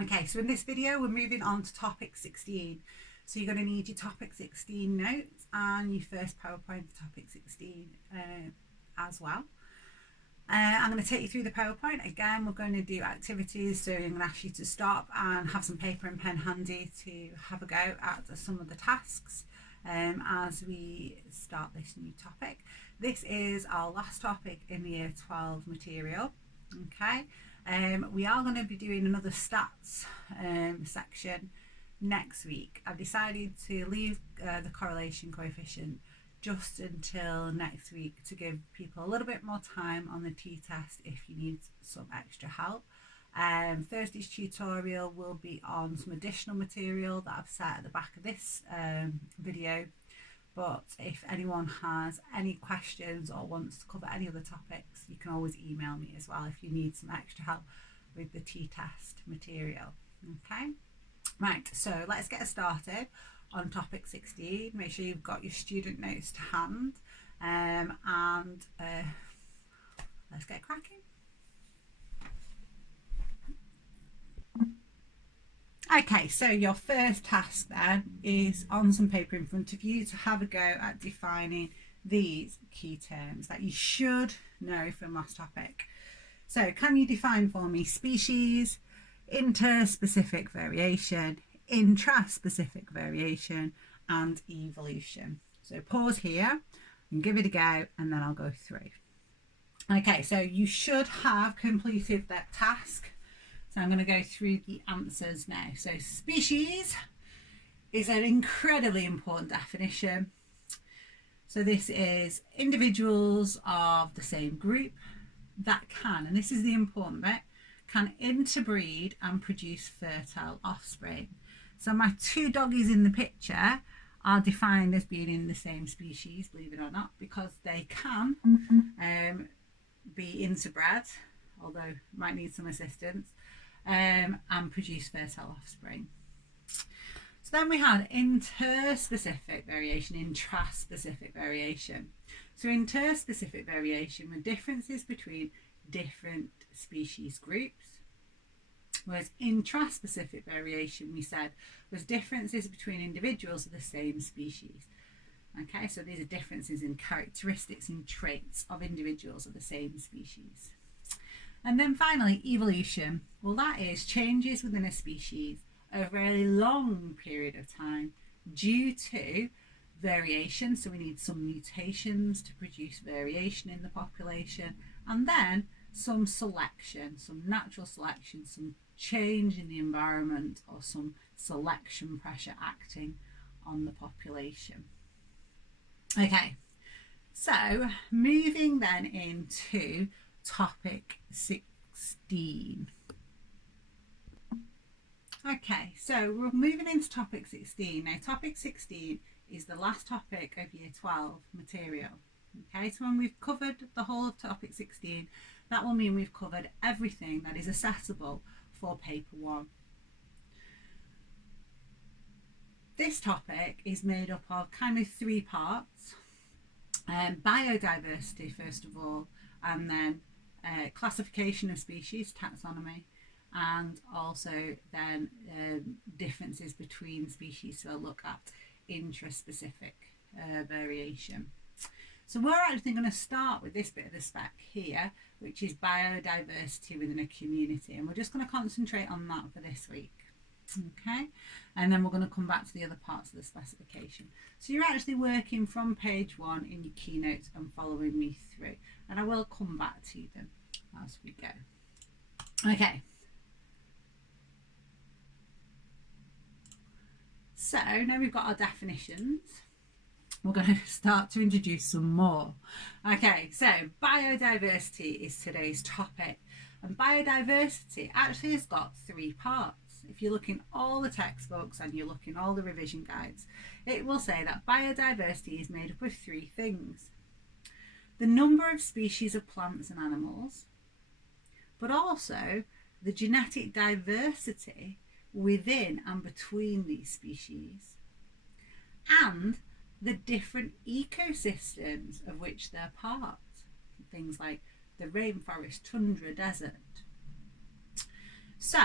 Okay, so in this video we're moving on to topic 16. So you're going to need your topic 16 notes and your first PowerPoint for topic 16 as well. I'm going to take you through the PowerPoint. Again, we're going to do activities, so I'm going to ask you to stop and have some paper and pen handy to have a go at some of the tasks as we start this new topic. This is our last topic in the Year 12 material. Okay, we are going to be doing another stats section next week. I've decided to leave the correlation coefficient just until next week to give people a little bit more time on the t-test if you need some extra help. Thursday's tutorial will be on some additional material that I've set at the back of this video, but if anyone has any questions or wants to cover any other topics, you can always email me as well if you need some extra help with the t-test material. Okay, right, so let's get started on topic 16. Make sure you've got your student notes to hand and let's get cracking. Okay, so your first task then is on some paper in front of you to have a go at defining these key terms that you should know from last topic. So can you define for me species, interspecific variation, intraspecific variation and evolution? So pause here and give it a go and then I'll go through. Okay, so you should have completed that task. So I'm going to go through the answers now. So species is an incredibly important definition. So this is individuals of the same group that can, and this is the important bit, can interbreed and produce fertile offspring. So my two doggies in the picture are defined as being in the same species, believe it or not, because they can be interbred, although might need some assistance, and produce fertile offspring. So then we had interspecific variation, intraspecific variation. So interspecific variation were differences between different species groups, whereas intraspecific variation, we said, was differences between individuals of the same species. Okay, so these are differences in characteristics and traits of individuals of the same species. And then finally, evolution. Well, that is changes within a species over a long period of time due to variation. So we need some mutations to produce variation in the population, and then some selection, some natural selection, some change in the environment or some selection pressure acting on the population. Okay, so moving then into topic 16. Okay, so we're moving into topic 16. Now topic 16 is the last topic of year 12 material. Okay, so when we've covered the whole of topic 16, that will mean we've covered everything that is accessible for paper 1. This topic is made up of kind of 3 parts. Biodiversity first of all, and then classification of species, taxonomy, and also then differences between species. So I'll look at intraspecific variation. So we're actually going to start with this bit of the spec here, which is biodiversity within a community, and we're just going to concentrate on that for this week. Okay, and then we're going to come back to the other parts of the specification. So you're actually working from page 1 in your keynotes and following me through, and I will come back to them as we go. Okay, so now we've got our definitions, we're going to start to introduce some more. Okay, so biodiversity is today's topic, and biodiversity actually has got 3 parts. If you look in all the textbooks and you look in all the revision guides, it will say that biodiversity is made up of 3 things: the number of species of plants and animals, but also the genetic diversity within and between these species, and the different ecosystems of which they're part, things like the rainforest, tundra, desert. So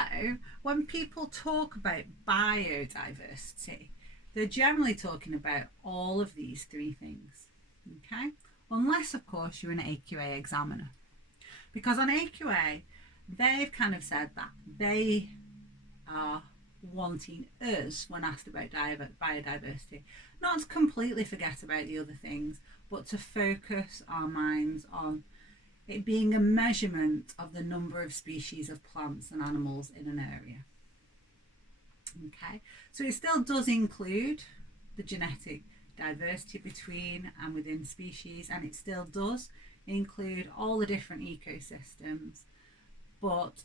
when people talk about biodiversity, they're generally talking about all of these three things, okay? Unless, of course, you're an AQA examiner. Because on AQA, they've kind of said that they are wanting us, when asked about biodiversity, not to completely forget about the other things, but to focus our minds on it being a measurement of the number of species of plants and animals in an area. Okay, so it still does include the genetic diversity between and within species, and it still does include all the different ecosystems, but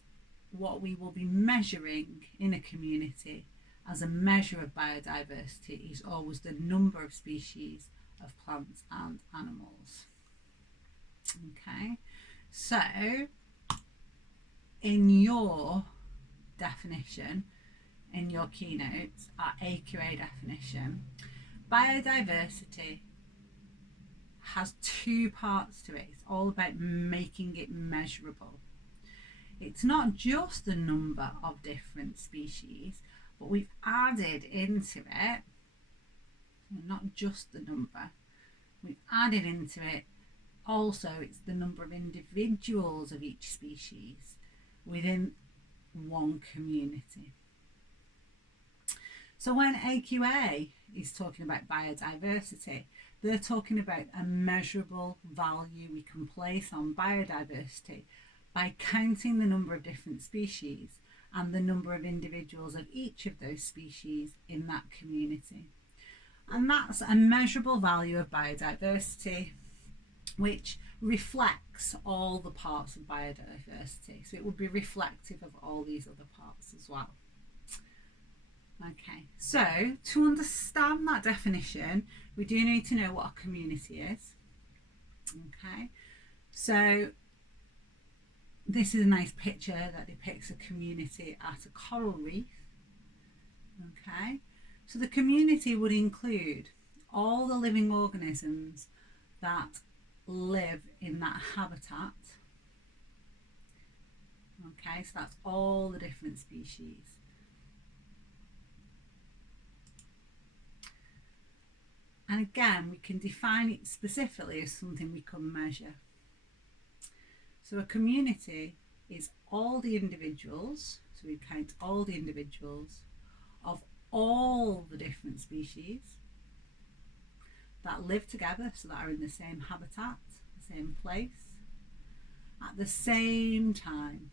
what we will be measuring in a community as a measure of biodiversity is always the number of species of plants and animals. Okay, so in your definition, in your keynotes, our AQA definition, biodiversity has two parts to it. It's all about making it measurable. It's not just the number of different species, but we've added into it, not just the number, we've added into it also it's the number of individuals of each species within one community. So when AQA is talking about biodiversity, they're talking about a measurable value we can place on biodiversity by counting the number of different species and the number of individuals of each of those species in that community. And that's a measurable value of biodiversity which reflects all the parts of biodiversity. So it would be reflective of all these other parts as well. Okay, so to understand that definition, we do need to know what a community is. Okay, so this is a nice picture that depicts a community at a coral reef. Okay, so the community would include all the living organisms that live in that habitat. Okay, so that's all the different species. And again, we can define it specifically as something we can measure. So a community is all the individuals, so we count all the individuals of all the different species that live together, so that are in the same habitat, the same place, at the same time.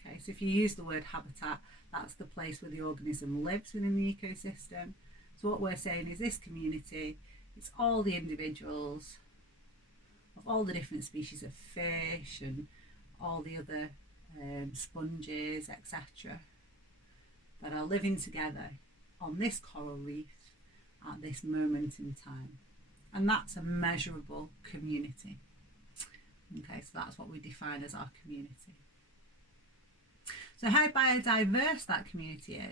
Okay, so if you use the word habitat, that's the place where the organism lives within the ecosystem. So what we're saying is this community, it's all the individuals of all the different species of fish and all the other sponges, etc., that are living together on this coral reef at this moment in time. And that's a measurable community. Okay, so that's what we define as our community. So how biodiverse that community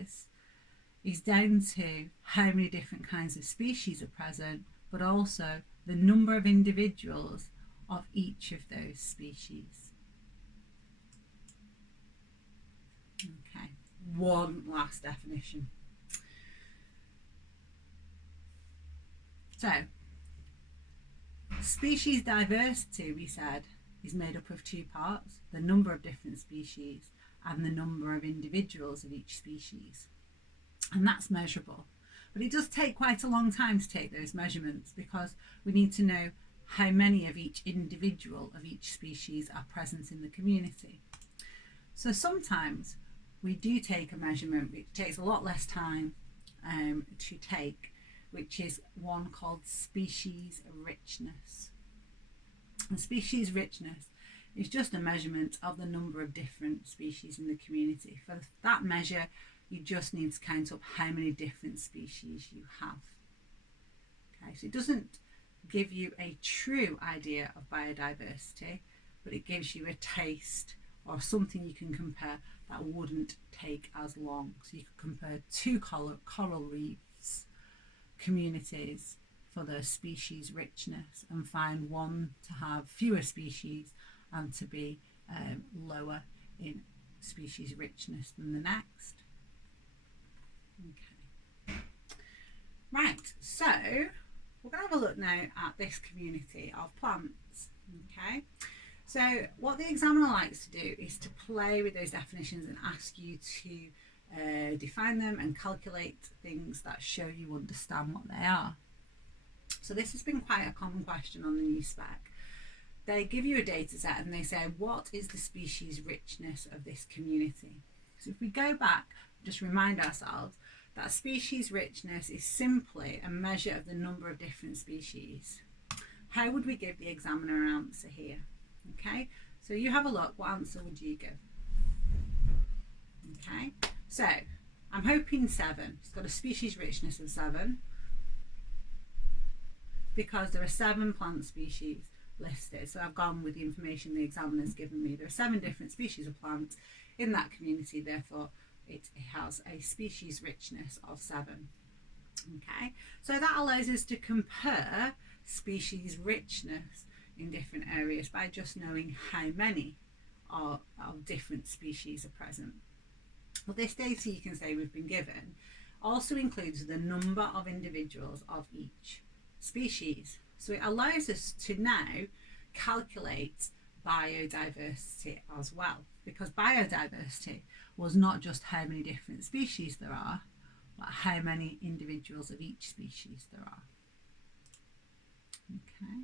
is down to how many different kinds of species are present, but also the number of individuals of each of those species. Okay, one last definition. So, species diversity, we said, is made up of two parts: the number of different species and the number of individuals of each species. And that's measurable. But it does take quite a long time to take those measurements because we need to know how many of each individual of each species are present in the community. So sometimes we do take a measurement which takes a lot less time to take, which is one called species richness. And species richness is just a measurement of the number of different species in the community. For that measure, you just need to count up how many different species you have. Okay, so it doesn't give you a true idea of biodiversity, but it gives you a taste or something you can compare that wouldn't take as long. So you could compare two coral reefs communities for their species richness and find one to have fewer species and to be lower in species richness than the next. Okay. Right, so we're going to have a look now at this community of plants. Okay, so what the examiner likes to do is to play with those definitions and ask you to define them and calculate things that show you understand what they are. So this has been quite a common question on the new spec. They give you a data set and they say, what is the species richness of this community? So if we go back, just remind ourselves that species richness is simply a measure of the number of different species. How would we give the examiner an answer here? Okay, so you have a look, what answer would you give? Okay, so I'm hoping 7. It's got a species richness of 7 because there are 7 plant species listed. So I've gone with the information the examiner's given me. There are 7 different species of plants in that community, therefore it has a species richness of 7. Okay, so that allows us to compare species richness in different areas by just knowing how many of different species are present. But this data you can say we've been given also includes the number of individuals of each species. So it allows us to now calculate biodiversity as well, because biodiversity was not just how many different species there are, but how many individuals of each species there are. Okay.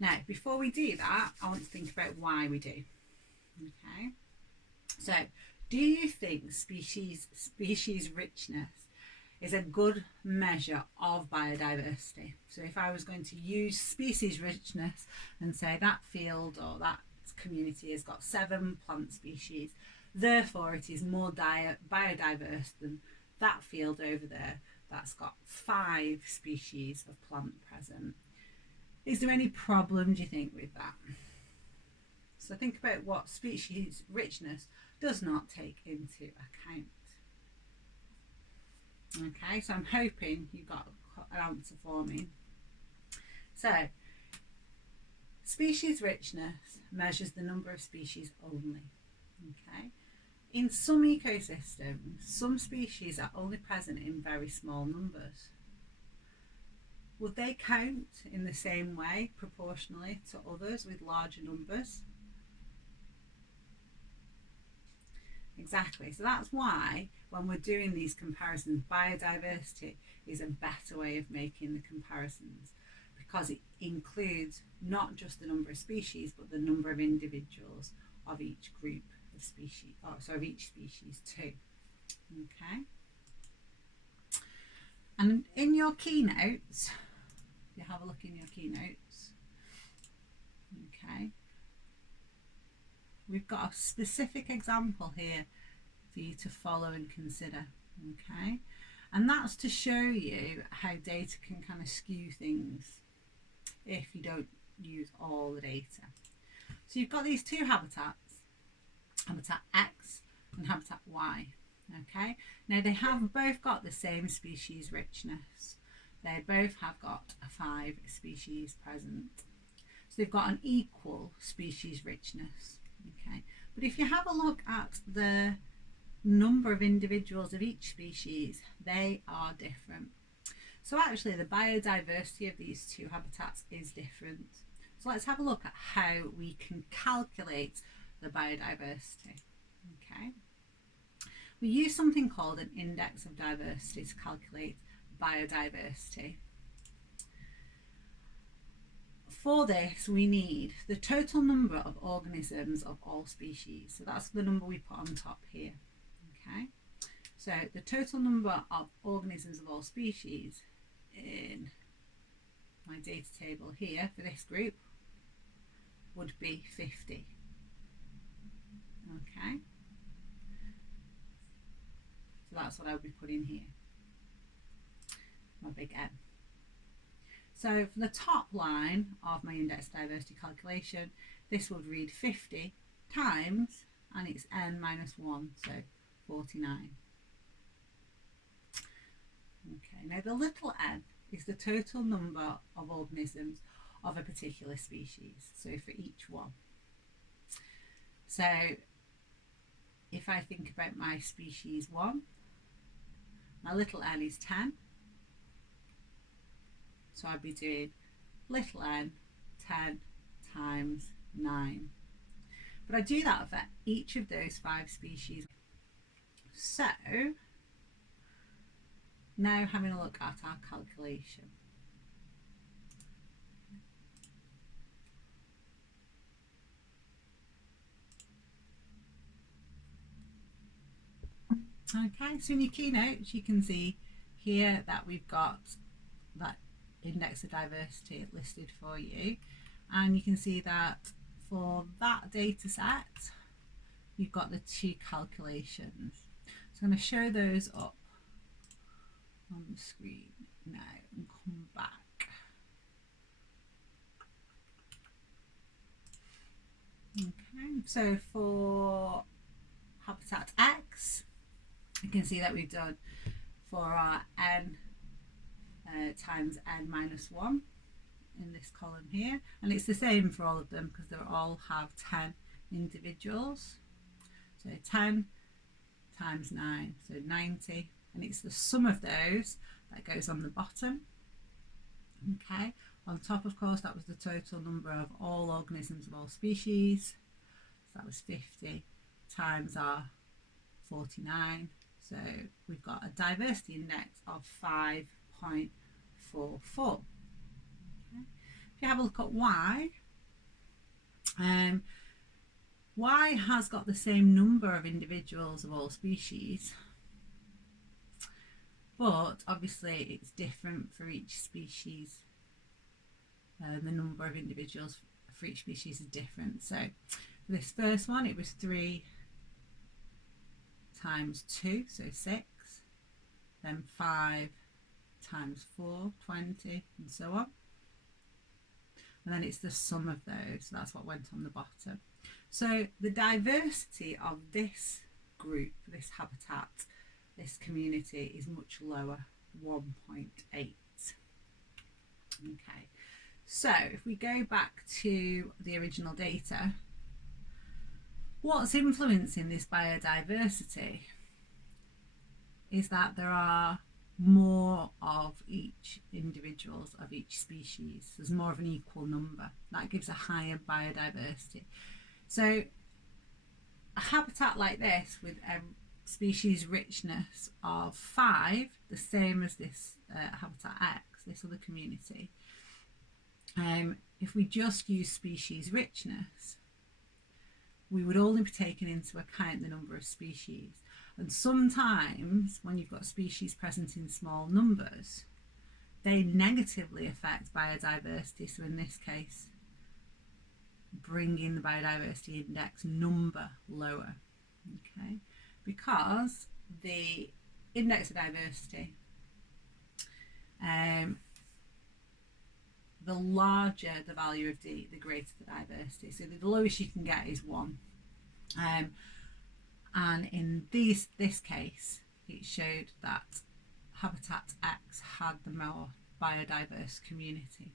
Now, before we do that, I want to think about why we do. Okay. So, do you think species richness is a good measure of biodiversity? So if I was going to use species richness and say that field or that community has got 7 plant species, therefore it is more biodiverse than that field over there that's got 5 species of plant present. Is there any problem, do you think, with that? So think about what species richness does not take into account. Okay, so I'm hoping you got an answer for me. So, species richness measures the number of species only. Okay, in some ecosystems, some species are only present in very small numbers. Would they count in the same way proportionally to others with larger numbers? Exactly. So that's why when we're doing these comparisons, biodiversity is a better way of making the comparisons, because it includes not just the number of species, but the number of individuals of each group of species, of each species too. Okay. And in your keynotes, if you have a look in your keynotes, okay, we've got a specific example here for you to follow and consider, okay? And that's to show you how data can kind of skew things if you don't use all the data. So you've got these 2 habitats, habitat X and habitat Y, okay? Now they have both got the same species richness. They both have got 5 species present. So they've got an equal species richness. Okay, but if you have a look at the number of individuals of each species, they are different. So actually the biodiversity of these 2 habitats is different. So let's have a look at how we can calculate the biodiversity. Okay, we use something called an index of diversity to calculate biodiversity. For this, we need the total number of organisms of all species. So that's the number we put on top here. Okay, so the total number of organisms of all species in my data table here for this group would be 50. Okay, so that's what I would be putting here, my big M. So from the top line of my index diversity calculation, this would read 50 times, and it's n minus 1, so 49. Okay, now the little n is the total number of organisms of a particular species, so for each one. So if I think about my species 1, my little n is 10. So I'd be doing little n 10 times 9. But I do that for each of those 5 species. So now having a look at our calculation. Okay, so in your keynotes you can see here that we've got that index of diversity listed for you, and you can see that for that data set you've got the 2 calculations. So I'm going to show those up on the screen now and come back. Okay, so for habitat X, you can see that we've done for our n times n minus 1 in this column here, and it's the same for all of them because they all have 10 individuals. So 10 times 9, so 90, and it's the sum of those that goes on the bottom. Okay, on top, of course, that was the total number of all organisms of all species, so that was 50 times our 49. So we've got a diversity index of 5.44. Okay. If you have a look at Y, Y has got the same number of individuals of all species, but obviously it's different for each species. The number of individuals for each species is different. So for this first one, it was 3 times 2, so 6, then 5 times 4, 20, and so on. And then it's the sum of those, so that's what went on the bottom. So the diversity of this group, this habitat, this community is much lower, 1.8. Okay, so if we go back to the original data, what's influencing this biodiversity is that there are more of each individuals of each species. There's more of an equal number. That gives a higher biodiversity. So a habitat like this with a species richness of 5, the same as this habitat X, this other community, if we just use species richness, we would only be taking into account the number of species. And sometimes when you've got species present in small numbers, they negatively affect biodiversity. So in this case, bringing the biodiversity index number lower, okay? Because the index of diversity, the larger the value of D, the greater the diversity. So the lowest you can get is 1. And in this case, it showed that habitat X had the more biodiverse community.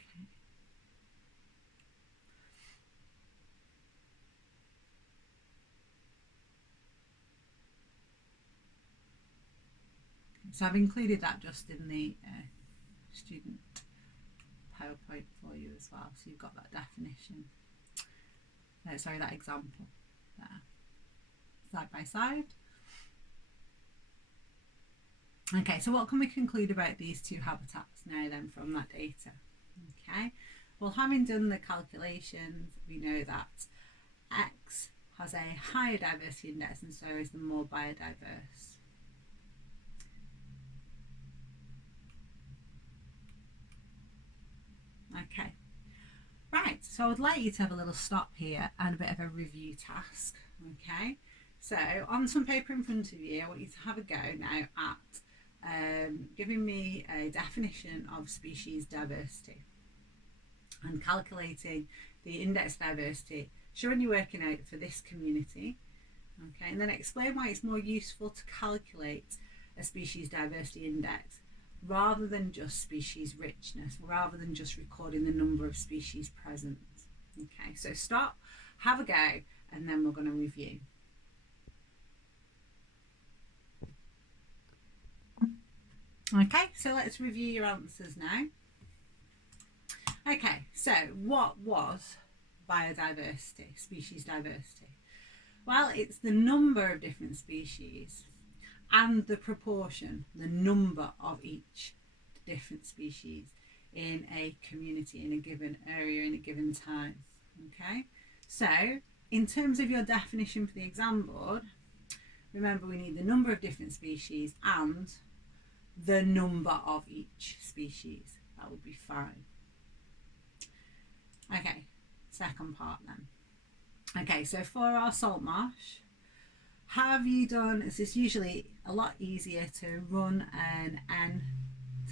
Okay. So I've included that just in the student PowerPoint for you as well, so you've got that definition, sorry, that example there, side by side. Okay, so what can we conclude about these 2 habitats now then from that data? Okay, well, having done the calculations, we know that X has a higher diversity index and so is the more biodiverse. Okay, right, so I would like you to have a little stop here and a bit of a review task. Okay, so on some paper in front of you, I want you to have a go now at giving me a definition of species diversity and calculating the index of diversity, showing you're working out for this community. Okay, and then explain why it's more useful to calculate a species diversity index rather than just species richness, rather than just recording the number of species present. Okay, so stop, have a go, and then we're going to review. Okay, so let's review your answers now. Okay, so what was biodiversity, species diversity? Well, it's the number of different species and the proportion, the number of each different species in a community, in a given area, in a given time. Okay, so in terms of your definition for the exam board, remember we need the number of different species and the number of each species. That would be fine. Okay, second part then. Okay, so for our salt marsh, have you done, it's usually a lot easier to run an n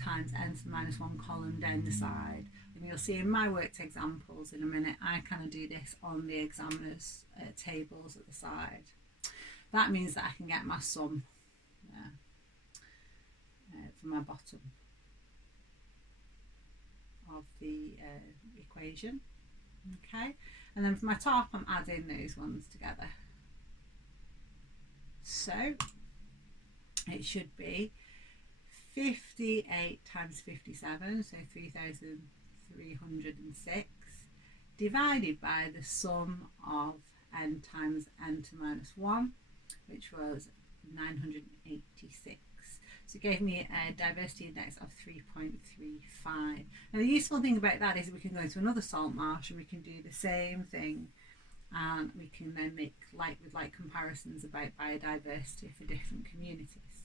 times n to the minus 1 column down the side. And you'll see in my worked examples in a minute, I kind of do this on the examiner's tables at the side. That means that I can get my sum for my bottom of the equation. Okay, and then for my top I'm adding those ones together. So it should be 58 times 57, so 3,306, divided by the sum of n times n to minus 1, which was 986. So it gave me a diversity index of 3.35. Now the useful thing about that is we can go into another salt marsh and we can do the same thing, and we can then make like with like comparisons about biodiversity for different communities.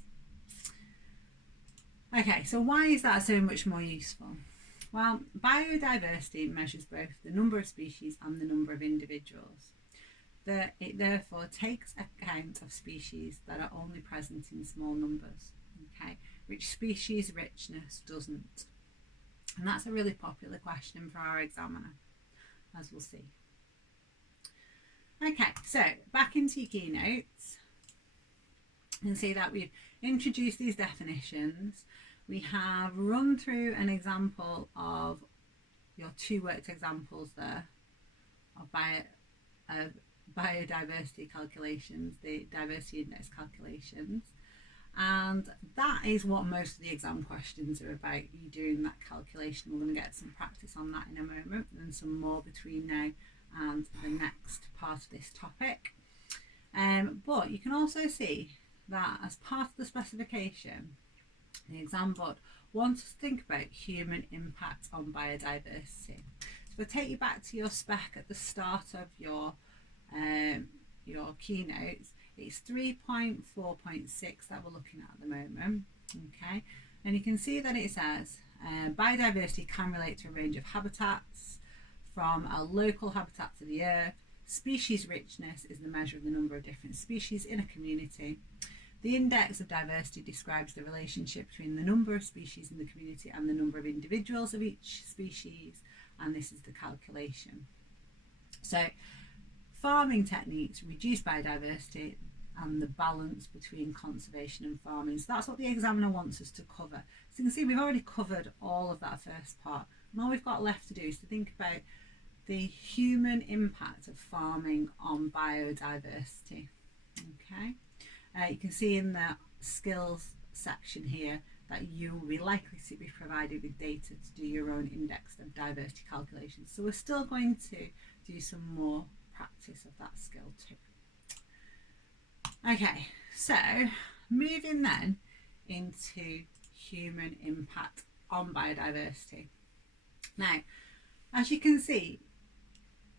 Okay, so why is that so much more useful? Well, biodiversity measures both the number of species and the number of individuals. It therefore takes account of species that are only present in small numbers, okay, which species richness doesn't. And that's a really popular question for our examiner, as we'll see. Okay, so back into your keynotes, you can see that we've introduced these definitions. We have run through an example of your two worked examples there of biodiversity calculations, the diversity index calculations, and that is what most of the exam questions are about, you doing that calculation. We're going to get some practice on that in a moment, and some more between now and the next part of this topic. But you can also see that as part of the specification, the exam board wants us to think about human impact on biodiversity. So if I take you back to your spec at the start of your keynotes, it's 3.4.6 that we're looking at the moment. Okay, and you can see that it says biodiversity can relate to a range of habitats, from a local habitat to the earth. Species richness is the measure of the number of different species in a community. The index of diversity describes the relationship between the number of species in the community and the number of individuals of each species, and this is the calculation. So farming techniques reduce biodiversity and the balance between conservation and farming. So that's what the examiner wants us to cover. So you can see we've already covered all of that first part, and all we've got left to do is to think about the human impact of farming on biodiversity. Okay, you can see in the skills section here that you will be likely to be provided with data to do your own index of diversity calculations. So we're still going to do some more practice of that skill too. Okay, so moving then into human impact on biodiversity. Now, as you can see,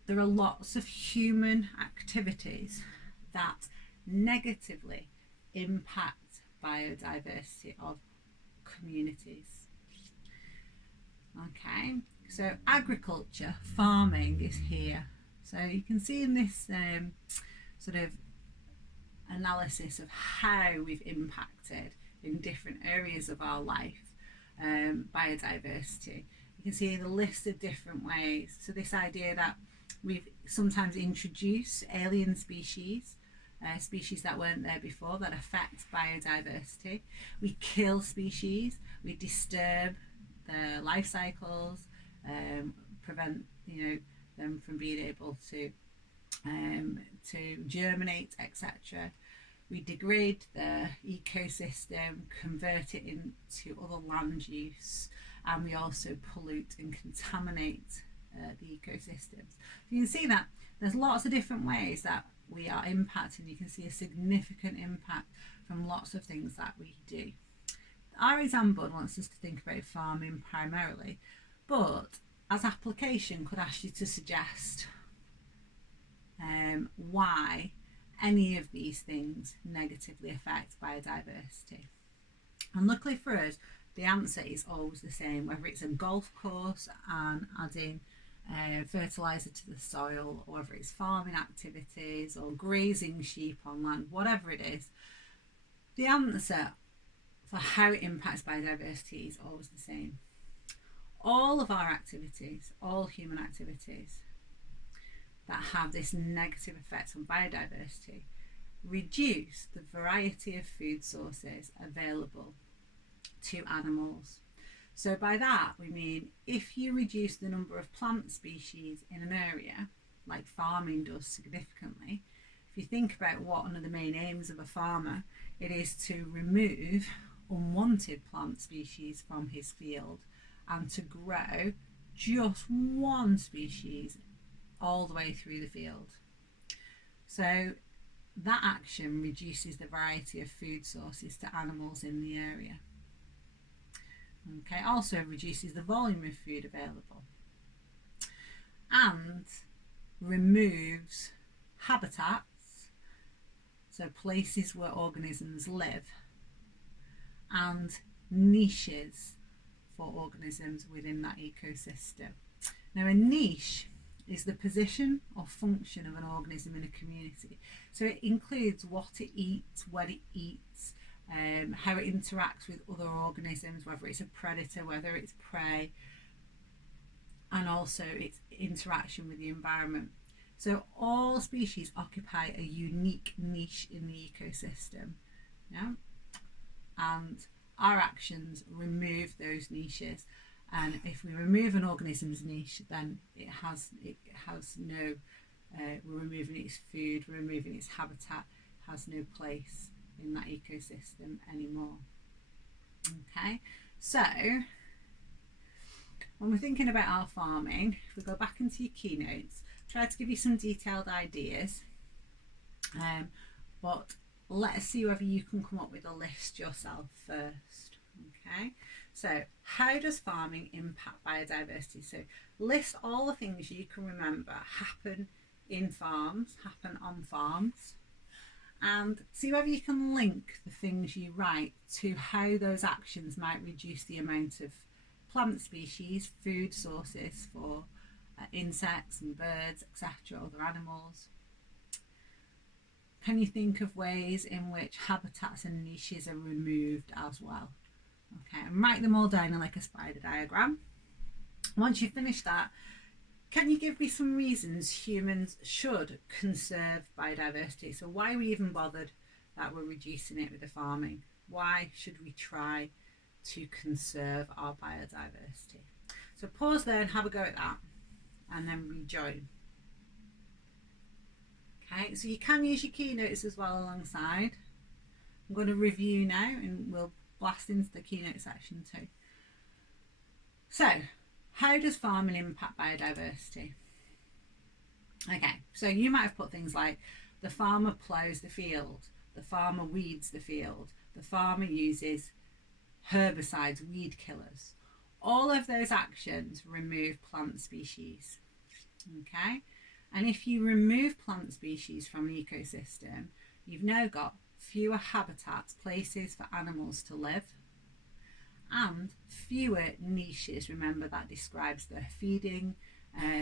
there are lots of human activities that negatively impact biodiversity of communities. Okay, so agriculture, farming is here. So you can see in this sort of analysis of how we've impacted in different areas of our life biodiversity. You can see the list of different ways. So this idea that we've sometimes introduced alien species, species that weren't there before, that affect biodiversity. We kill species, we disturb their life cycles, prevent them from being able to to germinate, etc. We degrade the ecosystem, convert it into other land use, and we also pollute and contaminate the ecosystems. So you can see that there's lots of different ways that we are impacting. You can see a significant impact from lots of things that we do. Our exam board wants us to think about farming primarily, but as application could ask you to suggest why any of these things negatively affect biodiversity. And luckily for us, the answer is always the same, whether it's a golf course and adding fertiliser to the soil, or whether it's farming activities or grazing sheep on land, whatever it is, the answer for how it impacts biodiversity is always the same. All of our activities, all human activities that have this negative effect on biodiversity, reduce the variety of food sources available to animals. So by that we mean if you reduce the number of plant species in an area, like farming does significantly, if you think about what one of the main aims of a farmer, it is to remove unwanted plant species from his field and to grow just one species all the way through the field. So that action reduces the variety of food sources to animals in the area. Okay, also reduces the volume of food available and removes habitats, so places where organisms live, and niches for organisms within that ecosystem. Now, a niche is the position or function of an organism in a community. So it includes what it eats, when it eats, how it interacts with other organisms, whether it's a predator, whether it's prey, and also its interaction with the environment. So all species occupy a unique niche in the ecosystem. Yeah? And our actions remove those niches. And if we remove an organism's niche, then it has no, we're removing its food, we're removing its habitat, has no place in that ecosystem anymore. Okay, so when we're thinking about our farming, if we go back into your keynotes, try to give you some detailed ideas, but let's see whether you can come up with a list yourself first. Okay, so how does farming impact biodiversity? So list all the things you can remember happen in farms, happen on farms, and see whether you can link the things you write to how those actions might reduce the amount of plant species, food sources for insects and birds, etc., other animals. Can you think of ways in which habitats and niches are removed as well? Okay, and write them all down in like a spider diagram. Once you've finished that, can you give me some reasons humans should conserve biodiversity? So why are we even bothered that we're reducing it with the farming? Why should we try to conserve our biodiversity? So pause there and have a go at that, and then rejoin. Okay, so you can use your keynotes as well alongside. I'm going to review now and we'll blast into the keynote section too. So, how does farming impact biodiversity? Okay, so you might have put things like the farmer ploughs the field, the farmer weeds the field, the farmer uses herbicides, weed killers. All of those actions remove plant species. Okay, and if you remove plant species from an ecosystem, you've now got fewer habitats, places for animals to live, and fewer niches. Remember, that describes their feeding,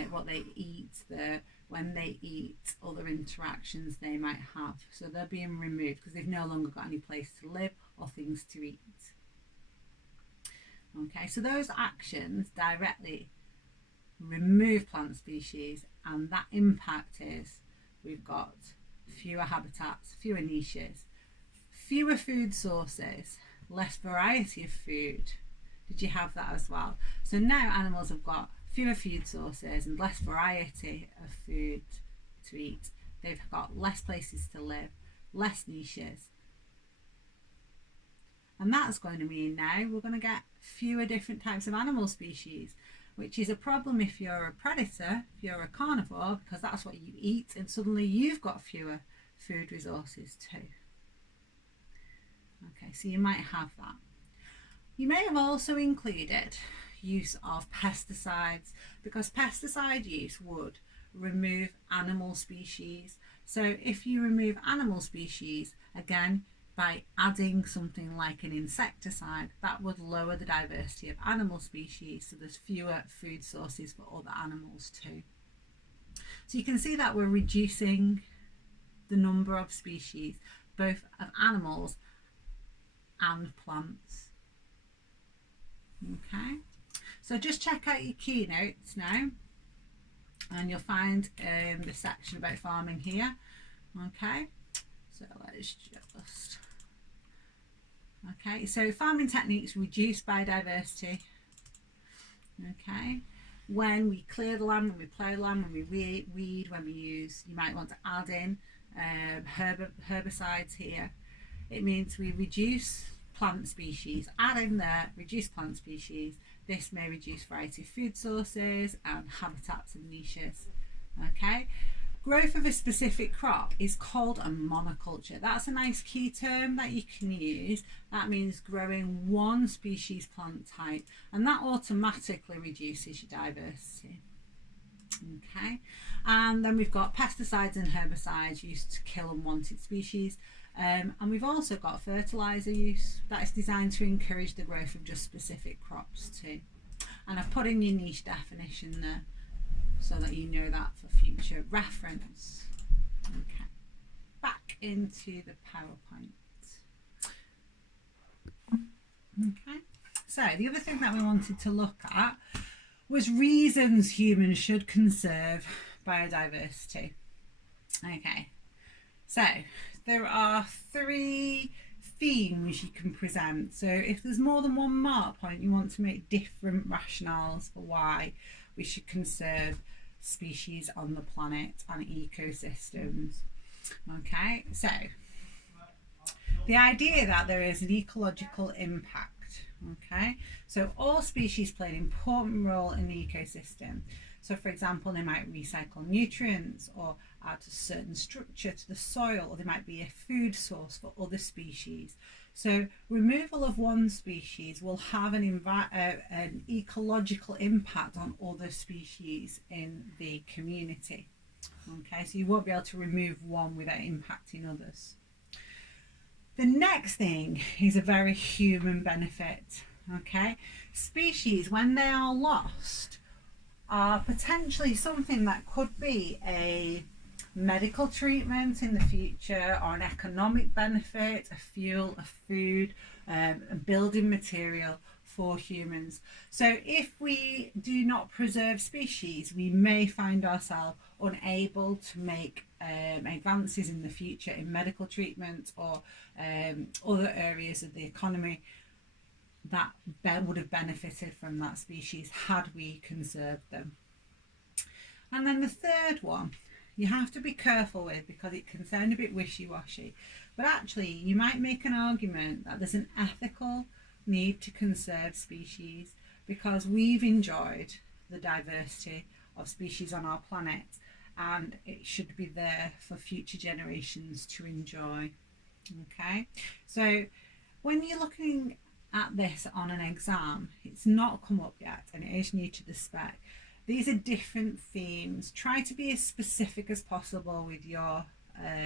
what they eat, when they eat, other interactions they might have. So they're being removed because they've no longer got any place to live or things to eat. Okay, so those actions directly remove plant species, and that impact is we've got fewer habitats, fewer niches, fewer food sources, less variety of food. Did you have that as well? So now animals have got fewer food sources and less variety of food to eat. They've got less places to live, less niches. And that's going to mean now we're going to get fewer different types of animal species, which is a problem if you're a predator, if you're a carnivore, because that's what you eat, and suddenly you've got fewer food resources too. Okay, so you might have that. You may have also included use of pesticides, because pesticide use would remove animal species. So if you remove animal species, again, by adding something like an insecticide, that would lower the diversity of animal species, so there's fewer food sources for other animals too. So you can see that we're reducing the number of species, both of animals and plants. Okay, so just check out your keynotes now, and you'll find the section about farming here. Okay, so let's just, okay, so farming techniques reduce biodiversity. Okay, when we clear the land, when we plough the land, when we weed, when we use, you might want to add in herbicides here. It means we reduce plant species, add in there, reduce plant species. This may reduce variety of food sources and habitats and niches. Okay, growth of a specific crop is called a monoculture. That's a nice key term that you can use. That means growing one species plant type, and that automatically reduces your diversity. Okay, and then we've got pesticides and herbicides used to kill unwanted species. And we've also got fertiliser use that is designed to encourage the growth of just specific crops too. And I've put in your niche definition there so that you know that for future reference. Okay, back into the PowerPoint. Okay, so the other thing that we wanted to look at was reasons humans should conserve biodiversity. Okay, so there are 3 themes you can present. So if there's more than one mark point, you want to make different rationales for why we should conserve species on the planet and ecosystems. Okay, so the idea that there is an ecological impact. Okay, so all species play an important role in the ecosystem. So for example, they might recycle nutrients or add a certain structure to the soil, or they might be a food source for other species. So removal of one species will have an ecological impact on other species in the community. Okay, so you won't be able to remove one without impacting others. The next thing is a very human benefit. Okay, species, when they are lost, are potentially something that could be a medical treatment in the future, or an economic benefit, a fuel, a food, a building material for humans. So if we do not preserve species, we may find ourselves unable to make advances in the future in medical treatment or other areas of the economy that would have benefited from that species had we conserved them. And then the third one you have to be careful with, because it can sound a bit wishy-washy, but actually you might make an argument that there's an ethical need to conserve species because we've enjoyed the diversity of species on our planet, and it should be there for future generations to enjoy. Okay, so when you're looking at this on an exam, it's not come up yet and it is new to the spec. These are different themes. Try to be as specific as possible with your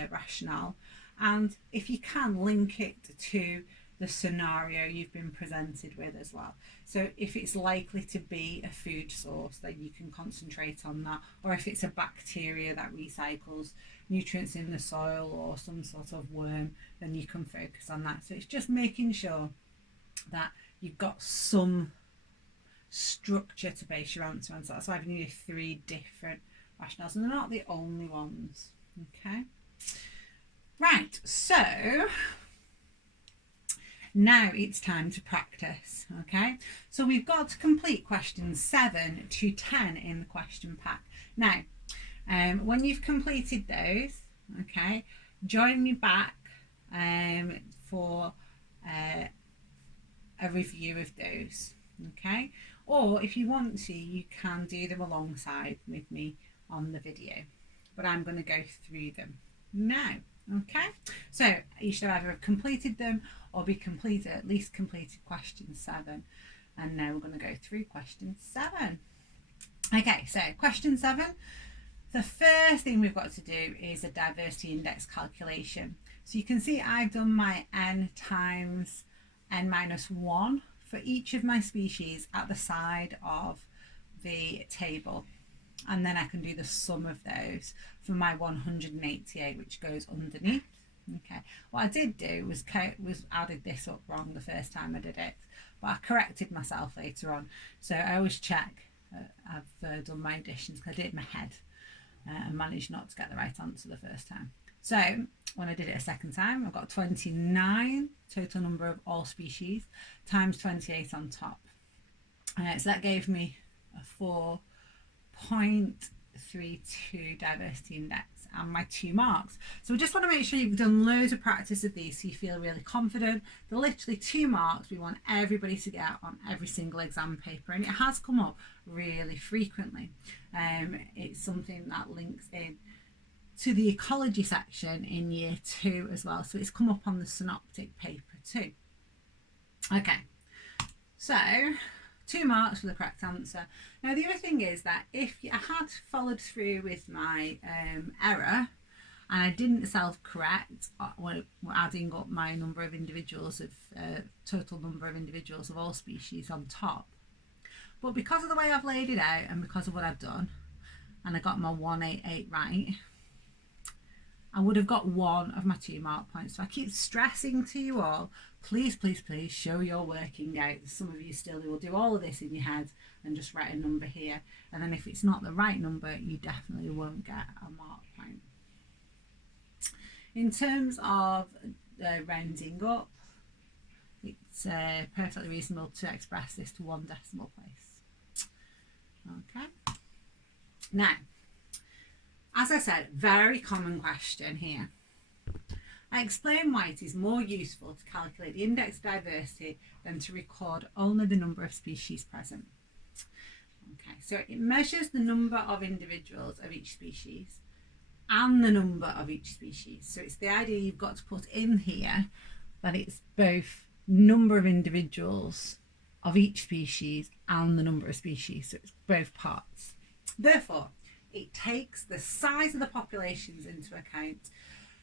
rationale, and if you can, link it to the scenario you've been presented with as well. So if it's likely to be a food source, then you can concentrate on that, or if it's a bacteria that recycles nutrients in the soil or some sort of worm, then you can focus on that. So it's just making sure that you've got some structure to base your answer on. So that's why I've needed 3 different rationales, and they're not the only ones. Okay, right, so now it's time to practice. Okay, so we've got to complete questions 7 to 10 in the question pack. Now When you've completed those, okay, join me back for a review of those, okay? Or if you want to, you can do them alongside with me on the video, but I'm going to go through them now, okay? So you should either have completed them or at least completed question 7, and now we're going to go through question 7. Okay, so question 7, the first thing we've got to do is a diversity index calculation. So you can see I've done my n times n minus 1 for each of my species at the side of the table, and then I can do the sum of those for my 188, which goes underneath. Okay, what I did do was added this up wrong the first time I did it, but I corrected myself later on. So I always check I've done my additions, because I did it in my head and managed not to get the right answer the first time. So when I did it a second time, I've got 29 total number of all species times 28 on top. So that gave me a 4.32 diversity index and my 2 marks. So we just want to make sure you've done loads of practice of these so you feel really confident. They're literally 2 marks we want everybody to get on every single exam paper, and it has come up really frequently. It's something that links in to the ecology section in year 2 as well, so it's come up on the synoptic paper too. Okay, so 2 marks for the correct answer. Now the other thing is that if I had followed through with my error and I didn't self-correct when adding up my number of individuals of total number of individuals of all species on top, but because of the way I've laid it out and because of what I've done, and I got my 188 right, I would have got 1 of my 2 mark points. So I keep stressing to you all, please, please, please show your working out. Some of you still will do all of this in your head and just write a number here. And then if it's not the right number, you definitely won't get a mark point. In terms of rounding up, it's perfectly reasonable to express this to 1 decimal place. Okay. Now, as I said, very common question here. I explain why it is more useful to calculate the index of diversity than to record only the number of species present. Okay, so it measures the number of individuals of each species and the number of each species. So it's the idea you've got to put in here that it's both number of individuals of each species and the number of species. So it's both parts. Therefore, it takes the size of the populations into account.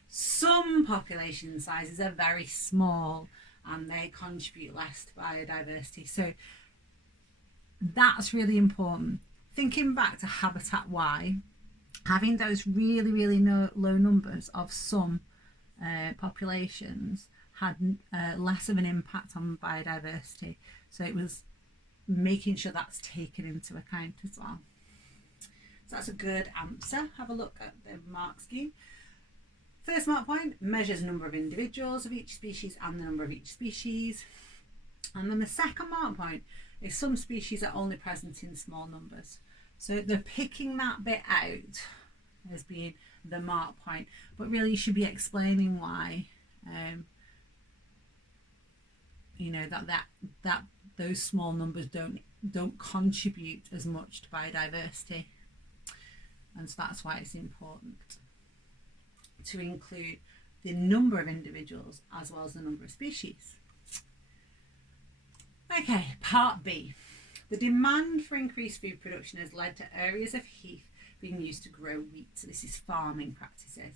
Some population sizes are very small and they contribute less to biodiversity. So that's really important. Thinking back to Habitat Y, having those really, really low numbers of some populations had less of an impact on biodiversity. So it was making sure that's taken into account as well. So that's a good answer. Have a look at the mark scheme. First mark point measures the number of individuals of each species and the number of each species. And then the second mark point is some species are only present in small numbers. So they're picking that bit out as being the mark point, but really you should be explaining why, you know, that those small numbers don't contribute as much to biodiversity. And so that's why it's important to include the number of individuals as well as the number of species. Okay, part B. The demand for increased food production has led to areas of heath being used to grow wheat. So this is farming practices.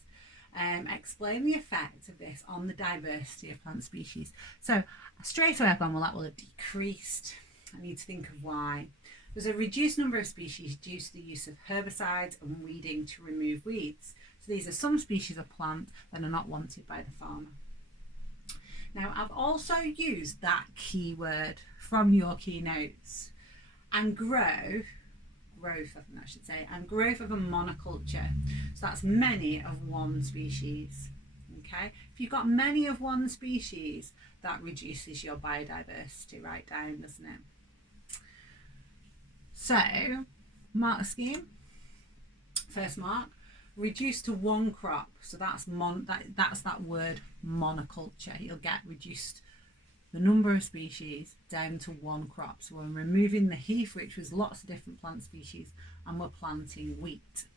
Explain the effect of this on the diversity of plant species. So straight away I've gone, well, that will have decreased. I need to think of why. There's a reduced number of species due to the use of herbicides and weeding to remove weeds. So these are some species of plant that are not wanted by the farmer. Now I've also used that keyword from your keynotes, and growth I think I should say, and growth of a monoculture. So that's many of one species. Okay, if you've got many of one species, that reduces your biodiversity right down, doesn't it? So, mark scheme. First mark, reduce to one crop. So that's that's that word monoculture. You'll get reduced the number of species down to one crop. So we're removing the heath, which was lots of different plant species, and we're planting wheat.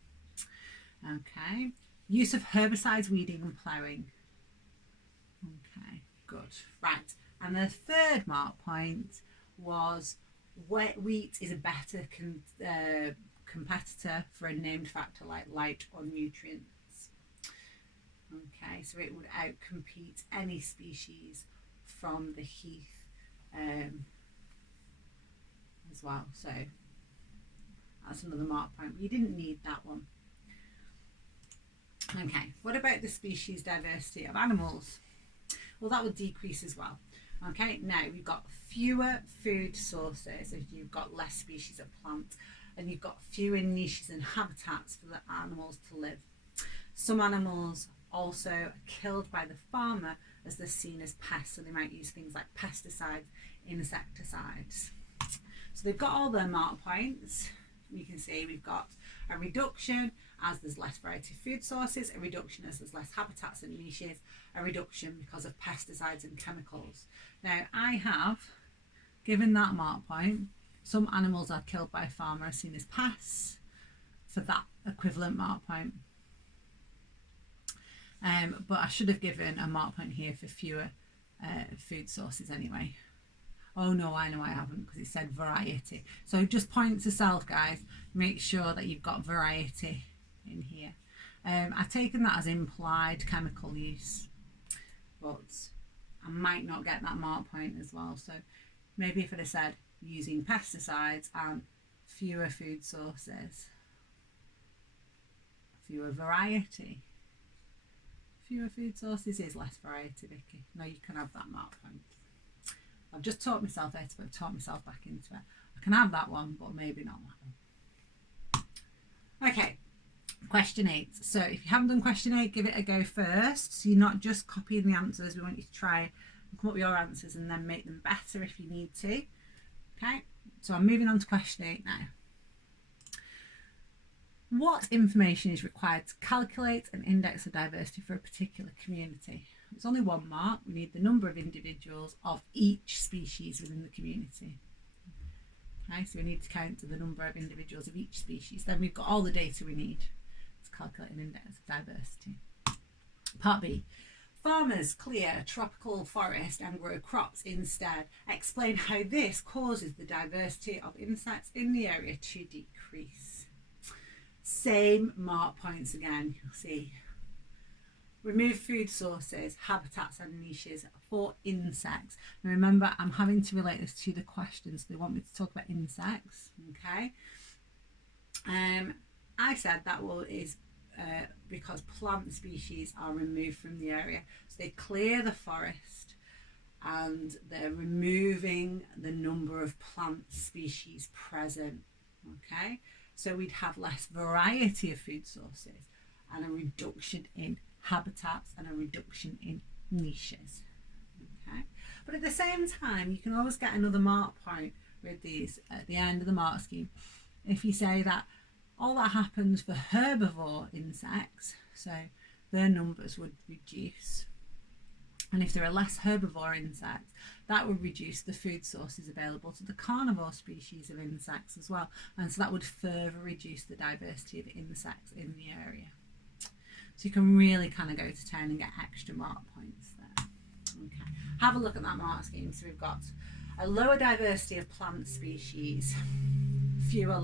Okay. Use of herbicides, weeding and ploughing. Okay, good. Right. And the third mark point was wheat is a better competitor for a named factor like light or nutrients. Okay, so it would outcompete any species from the heath as well. So that's another mark point. You didn't need that one. Okay, what about the species diversity of animals? Well, that would decrease as well. Okay, now we've got fewer food sources if you've got less species of plant, and you've got fewer niches and habitats for the animals to live. Some animals also are killed by the farmer as they're seen as pests, so they might use things like pesticides, insecticides. So they've got all their mark points. You can see we've got a reduction as there's less variety of food sources, a reduction as there's less habitats and niches, a reduction because of pesticides and chemicals. Now I have given that mark point. Some animals are killed by a farmer as seen as pests for that equivalent mark point. But I should have given a mark point here for fewer food sources anyway. Oh no, I know I haven't, because it said variety. So just point to self, guys. Make sure that you've got variety in here. I've taken that as implied chemical use, but I might not get that mark point as well. So maybe if I'd have said using pesticides and fewer food sources, fewer variety. Fewer food sources is less variety, Vicky. No, you can have that mark point. I've just taught myself it, but I've taught myself back into it. I can have that one, but maybe not that one. Okay, question 8. So if you haven't done question 8, give it a go first. So you're not just copying the answers. We want you to try and come up with your answers and then make them better if you need to. Okay, so I'm moving on to question 8 now. What information is required to calculate an index of diversity for a particular community? It's only one mark. We need the number of individuals of each species within the community. Okay, so we need to count the number of individuals of each species. Then we've got all the data we need to calculate an index of diversity. Part B. Farmers clear a tropical forest and grow crops instead. Explain how this causes the diversity of insects in the area to decrease. Same mark points again, you'll see. Remove food sources, habitats and niches for insects. Now remember, I'm having to relate this to the questions. They want me to talk about insects, okay? I said that is because plant species are removed from the area. So they clear the forest and they're removing the number of plant species present, okay? So we'd have less variety of food sources and a reduction in habitats and a reduction in niches. Okay, but at the same time, you can always get another mark point with these at the end of the mark scheme. If you say that all that happens for herbivore insects, so their numbers would reduce. And if there are less herbivore insects, that would reduce the food sources available to the carnivore species of insects as well. And so that would further reduce the diversity of insects in the area. So you can really kind of go to town and get extra mark points there. Okay, have a look at that mark scheme. So we've got a lower diversity of plant species, fewer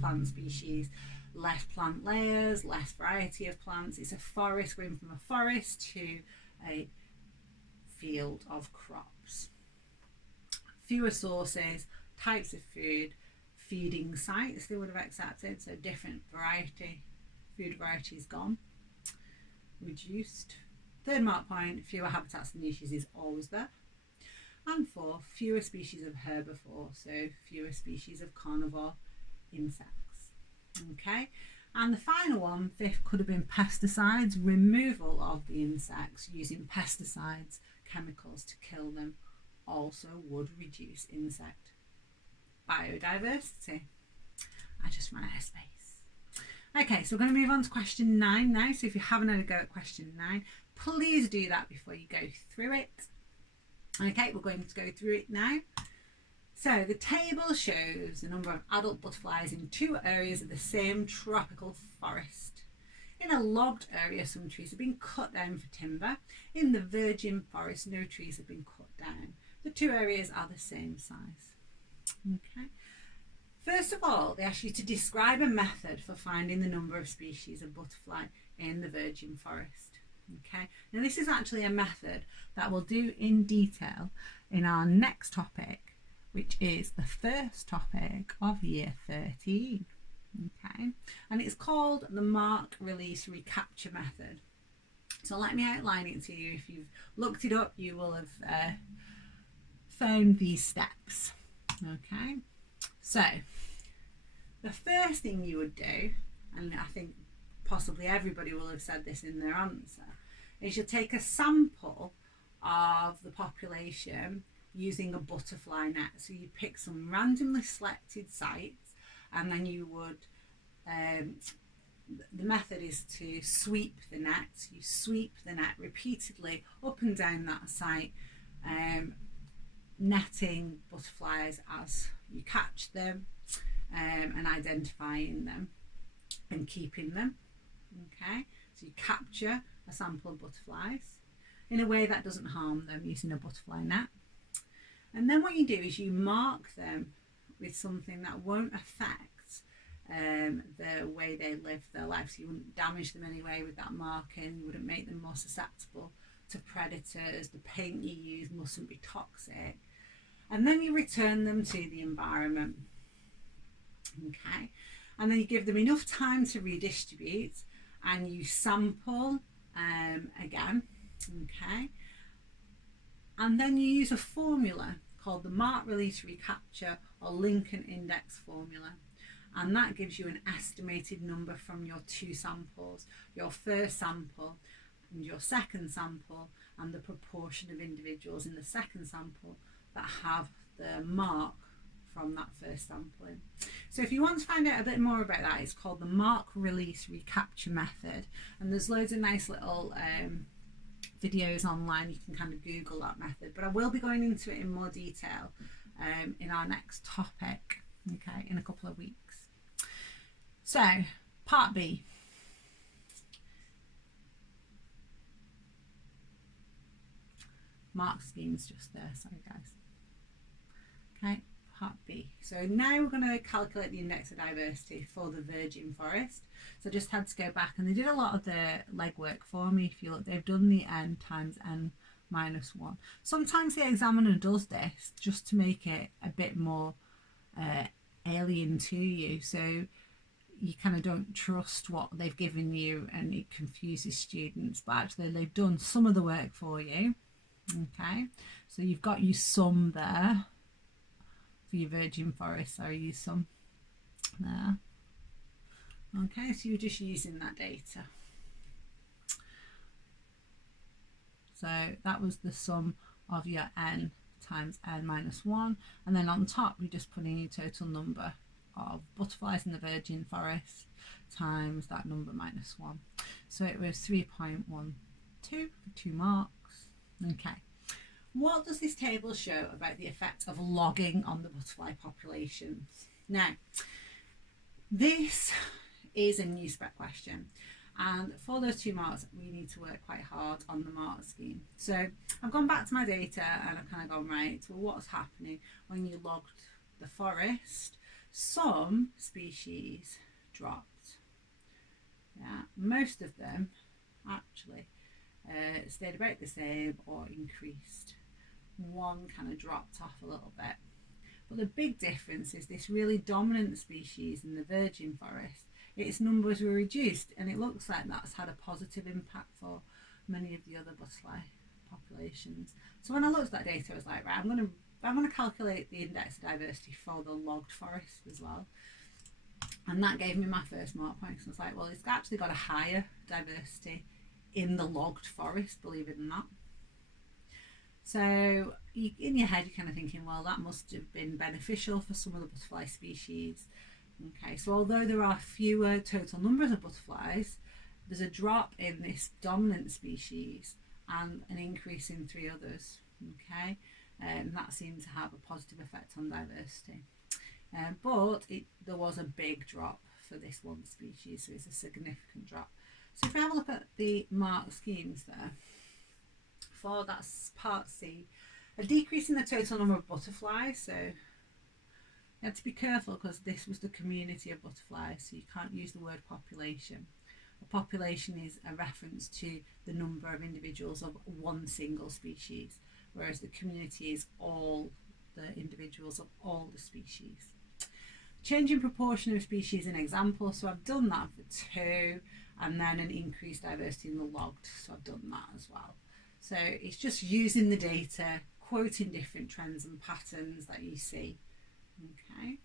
plant species, less plant layers, less variety of plants. It's a forest, going from a forest to a field of crops. Fewer sources, types of food, feeding sites they would have accepted, so different variety, food variety is gone, reduced. Third mark point, fewer habitats and niches is always there. And 4, fewer species of herbivore, so fewer species of carnivore insects. Okay, and the final one, 5th, could have been pesticides, removal of the insects using pesticides, chemicals to kill them, also would reduce insect biodiversity. I just ran out of space. Okay, so we're going to move on to question 9 now. So if you haven't had a go at question 9, please do that before you go through it. Okay, we're going to go through it now. So the table shows the number of adult butterflies in 2 areas of the same tropical forest. In a logged area, some trees have been cut down for timber. In the virgin forest, no trees have been cut down. The 2 areas are the same size. Okay. First of all, they ask you to describe a method for finding the number of species of butterfly in the virgin forest. Okay. Now this is actually a method that we'll do in detail in our next topic, which is the first topic of year 13. Okay, and it's called the mark, release, recapture method. So let me outline it to you. If you've looked it up, you will have found these steps. Okay, so the first thing you would do, and I think possibly everybody will have said this in their answer, is you'll take a sample of the population using a butterfly net. So you pick some randomly selected sites, and then you would, the method is to sweep the net. You sweep the net repeatedly up and down that site, netting butterflies as you catch them, and identifying them and keeping them. Okay, so you capture a sample of butterflies in a way that doesn't harm them using a butterfly net. And then what you do is you mark them with something that won't affect the way they live their lives. So you wouldn't damage them anyway with that marking, you wouldn't make them more susceptible to predators, the paint you use mustn't be toxic. And then you return them to the environment. Okay, and then you give them enough time to redistribute, and you sample again. Okay, and then you use a formula called the mark, release, recapture, or Lincoln index formula, and that gives you an estimated number from your 2 samples, your first sample and your second sample, and the proportion of individuals in the second sample that have the mark from that first sampling. So if you want to find out a bit more about that, it's called the mark, release, recapture method, and there's loads of nice little videos online. You can kind of Google that method, but I will be going into it in more detail in our next topic, okay, in a couple of weeks. So part B. Mark scheme's just there, sorry guys. Okay, part B. So now we're going to calculate the index of diversity for the virgin forest. So I just had to go back, and they did a lot of the legwork for me. If you look, they've done the n times n minus 1. Sometimes the examiner does this just to make it a bit more alien to you, so you kind of don't trust what they've given you and it confuses students, but actually they've done some of the work for you. Okay, so you've got your sum there for your virgin forest, so use sum there. Okay, so you're just using that data. So that was the sum of your n times n minus 1, and then on top you're just putting your total number of butterflies in the virgin forest times that number minus 1. So it was 3.12 for 2 marks. Okay, what does this table show about the effect of logging on the butterfly populations? Now, this is a new spec question, and for those 2 marks we need to work quite hard on the mark scheme. So I've gone back to my data and I've kind of gone, right, well, what's happening when you logged the forest? Some species dropped, yeah, most of them actually stayed about the same or increased. One kind of dropped off a little bit, but the big difference is this really dominant species in the virgin forest, its numbers were reduced, and it looks like that's had a positive impact for many of the other butterfly populations. So when I looked at that data, I was like, right, I'm going to calculate the index of diversity for the logged forest as well, and that gave me my first mark point. So I was like, well, it's actually got a higher diversity in the logged forest, believe it or not. So in your head you're kind of thinking, well, that must have been beneficial for some of the butterfly species Okay, so although there are fewer total numbers of butterflies, there's a drop in this dominant species and an increase in 3 others. Okay, and that seemed to have a positive effect on diversity. But there was a big drop for this one species, so it's a significant drop. So if we have a look at the mark schemes there, for that's part C, a decrease in the total number of butterflies. So you have to be careful because this was the community of butterflies, so you can't use the word population. A population is a reference to the number of individuals of one single species, whereas the community is all the individuals of all the species. Change in proportion of species an example, so I've done that for 2, and then an increased diversity in the logged, so I've done that as well. So it's just using the data, quoting different trends and patterns that you see. Okay.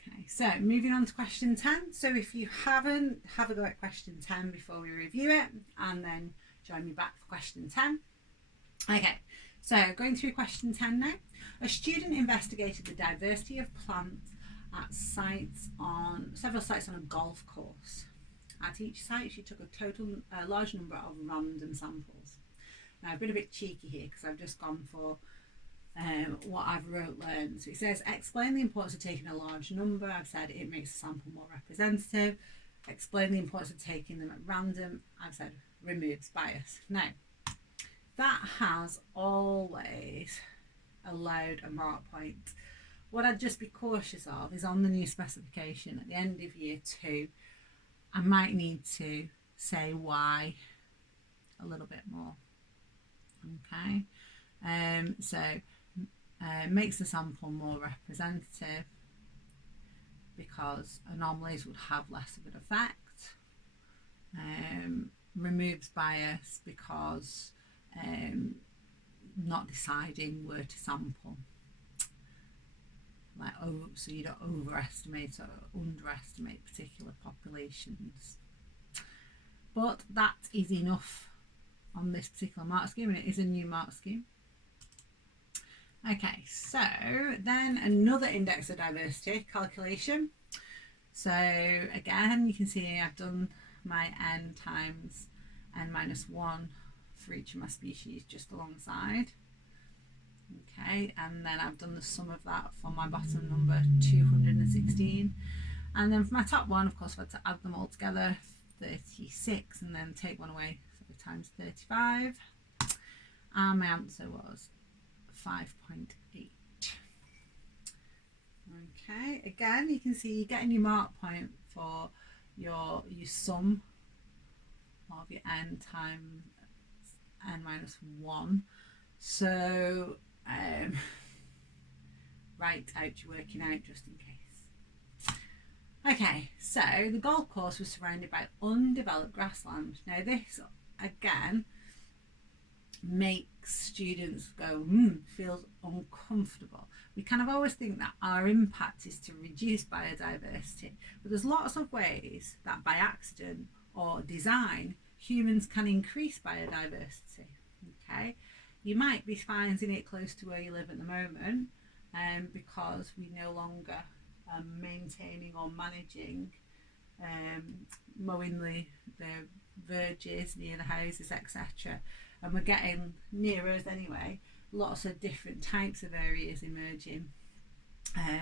Okay, so moving on to question 10. So if you haven't, have a go at question 10 before we review it, and then join me back for question 10. Okay, so going through question 10 now. A student investigated the diversity of plants at several sites on a golf course. At each site, she took a large number of random samples. Now, I've been a bit cheeky here because I've just gone for what I've learned. So it says, explain the importance of taking a large number. I've said it makes the sample more representative. Explain the importance of taking them at random. I've said removes bias. Now, that has always allowed a mark point. What I'd just be cautious of is on the new specification at the end of year 2, I might need to say why a little bit more. Okay, makes the sample more representative because anomalies would have less of an effect. Removes bias because not deciding where to sample, so you don't overestimate or underestimate particular populations. But that is enough on this particular mark scheme, and it is a new mark scheme. Okay, so then another index of diversity calculation. So again, you can see I've done my n times n minus 1 for each of my species just alongside. Okay, and then I've done the sum of that for my bottom number, 216. And then for my top one, of course, I've had to add them all together, 36, and then take one away, so times 35. And my answer was 5.8. Okay, again, you can see you're getting your mark point for your sum of your n times n minus 1. So write out your working out just in case. Okay, so the golf course was surrounded by undeveloped grassland. Now this again makes students go, feels uncomfortable. We kind of always think that our impact is to reduce biodiversity, but there's lots of ways that by accident or design humans can increase biodiversity. Okay, you might be finding it close to where you live at the moment, because we no longer are maintaining or managing mowing the verges near the houses, etc. And we're getting near us anyway, lots of different types of areas emerging,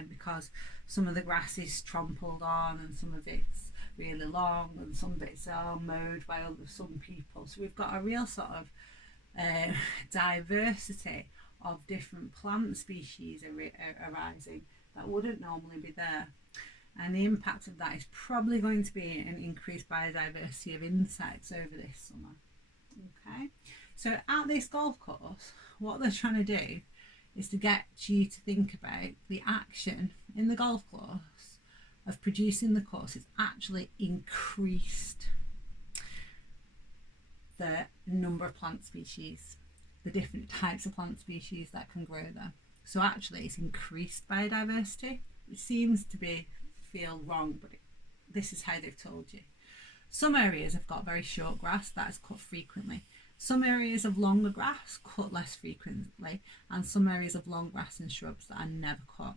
because some of the grass is trampled on and some of it's really long and some bits are mowed by some people. So we've got a real sort of diversity of different plant species arising that wouldn't normally be there, and the impact of that is probably going to be an increased biodiversity of insects over this summer. Okay, so at this golf course, what they're trying to do is to get you to think about the action in the golf course of producing the course is actually increased the number of plant species, the different types of plant species that can grow there. So actually it's increased biodiversity. It seems to feel wrong, but this is how they've told you. Some areas have got very short grass that is cut frequently. Some areas of longer grass cut less frequently, and some areas of long grass and shrubs that are never cut.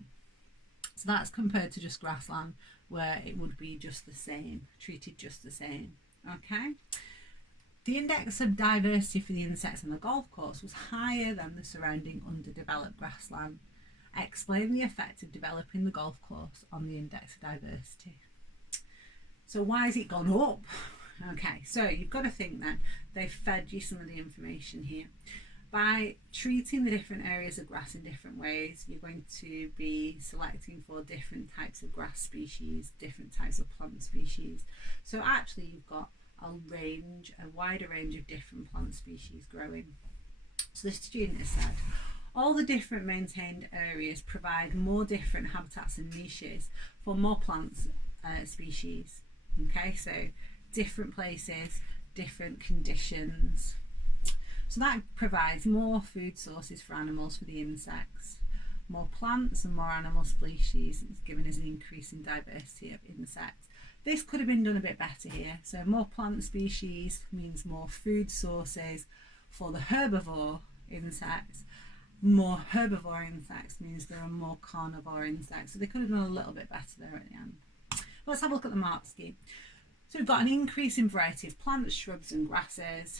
So that's compared to just grassland, where it would be just the same, treated just the same. Okay. The index of diversity for the insects on the golf course was higher than the surrounding underdeveloped grassland. Explain the effect of developing the golf course on the index of diversity. So why has it gone up? Okay, so you've got to think then, they've fed you some of the information here. By treating the different areas of grass in different ways, you're going to be selecting for different types of grass species, different types of plant species. So actually you've got a wider range of different plant species growing. So the student has said, all the different maintained areas provide more different habitats and niches for more plants species. Okay, so different places, different conditions. So that provides more food sources for animals, for the insects, more plants and more animal species. It's given us an increase in diversity of insects. This could have been done a bit better here. So more plant species means more food sources for the herbivore insects. More herbivore insects means there are more carnivore insects. So they could have done a little bit better there at the end. Let's have a look at the mark scheme. So we've got an increase in variety of plants, shrubs and grasses,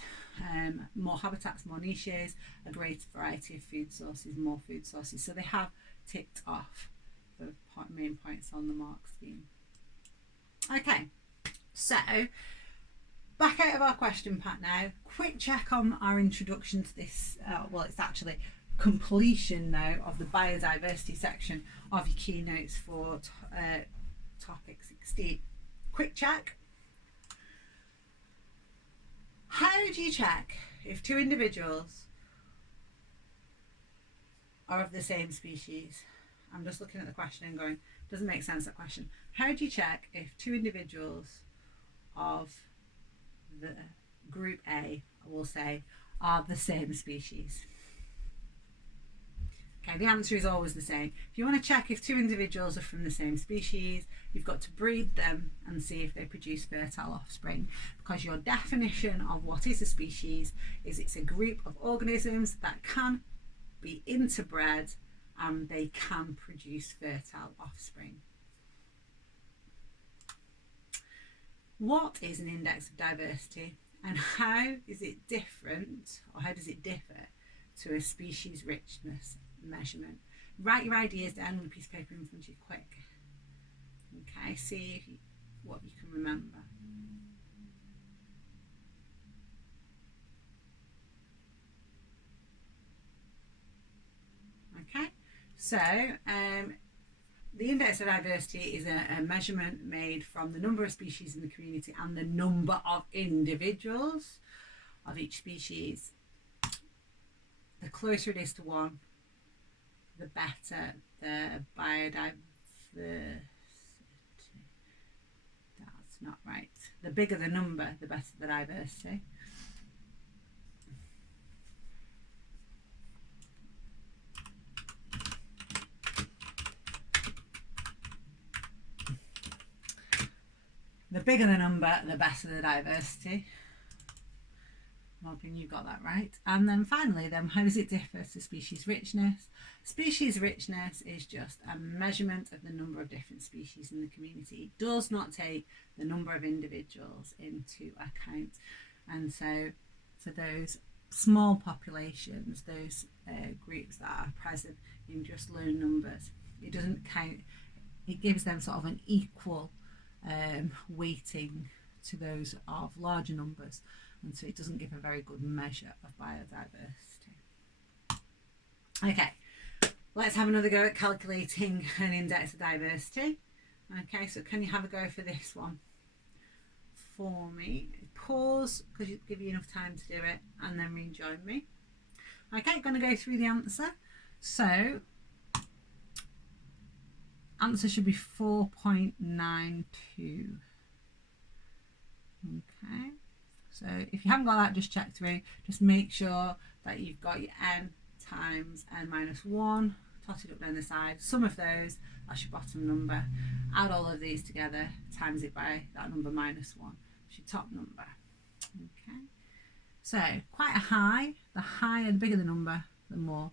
more habitats, more niches, a greater variety of food sources, more food sources. So they have ticked off the main points on the mark scheme. Okay, so back out of our question pack now. Quick check on our introduction to this. Well, it's actually completion now of the biodiversity section of your keynotes for topic 16. Quick check. How do you check if two individuals are of the same species? I'm just looking at the question and going, doesn't make sense, that question. How do you check if two individuals of the group A, I will say, are the same species? Okay, the answer is always the same. If you want to check if two individuals are from the same species, you've got to breed them and see if they produce fertile offspring, because your definition of what is a species is it's a group of organisms that can be interbred and they can produce fertile offspring. What is an index of diversity and how is it different, or how does it differ to a species richness measurement? Write your ideas down on a piece of paper in front of you quick. Okay, see what you can remember. Okay, so the index of diversity is a measurement made from the number of species in the community and the number of individuals of each species. The closer it is to 1, the better the biodiversity. That's not right. The bigger the number, the better the diversity. The bigger the number, the better the diversity. I'm hoping you got that right. And then finally, how does it differ to species richness? Species richness is just a measurement of the number of different species in the community. It does not take the number of individuals into account. And so for those small populations, those groups that are present in just low numbers, it doesn't count. It gives them sort of an equal weighting to those of larger numbers, and so it doesn't give a very good measure of biodiversity. Okay, let's have another go at calculating an index of diversity. Okay, so can you have a go for this one for me? Pause, because it'll give you enough time to do it, and then rejoin me. Okay, I'm going to go through the answer. So answer should be 4.92. Okay, so if you haven't got that, just check through. Just make sure that you've got your n times n minus 1, tot it up down the side. Sum of those, that's your bottom number. Add all of these together, times it by that number minus 1. That's your top number. Okay, so quite a high. The higher, the bigger the number, the more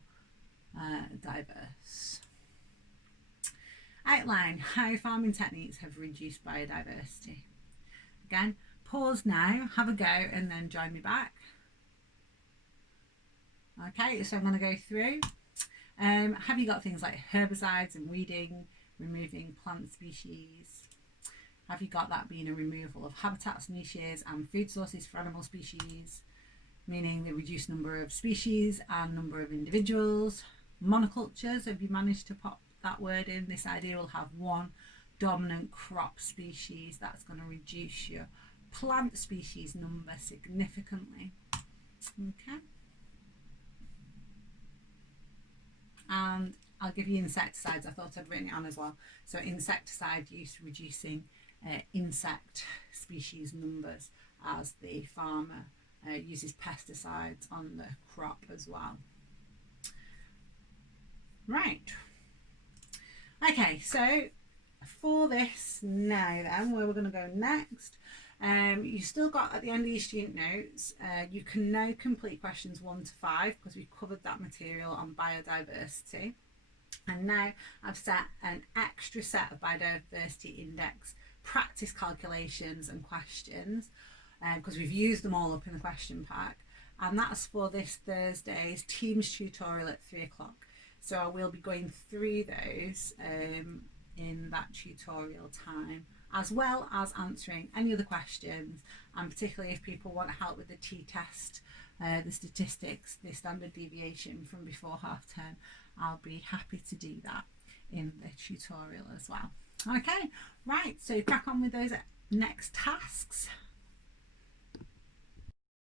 diverse. Outline how farming techniques have reduced biodiversity. Again, pause now, have a go, and then join me back. Okay, so I'm going to go through. Have you got things like herbicides and weeding, removing plant species? Have you got that being a removal of habitats, niches and food sources for animal species, meaning the reduced number of species and number of individuals? Monocultures, have you managed to pop that word in? This idea will have one dominant crop species. That's going to reduce your plant species number significantly. Okay. And I'll give you insecticides. I thought I'd written it on as well. So insecticide use, reducing insect species numbers as the farmer uses pesticides on the crop as well. Right. Okay, so for this now then, where we're going to go next, you still got at the end of your student notes, you can now complete questions 1 to 5 because we've covered that material on biodiversity. And now I've set an extra set of biodiversity index practice calculations and questions because we've used them all up in the question pack, and that's for this Thursday's Teams tutorial at 3 o'clock. So I will be going through those in that tutorial time, as well as answering any other questions, and particularly if people want help with the t-test, the statistics, the standard deviation from before half term, I'll be happy to do that in the tutorial as well. Okay, right, so crack on with those next tasks.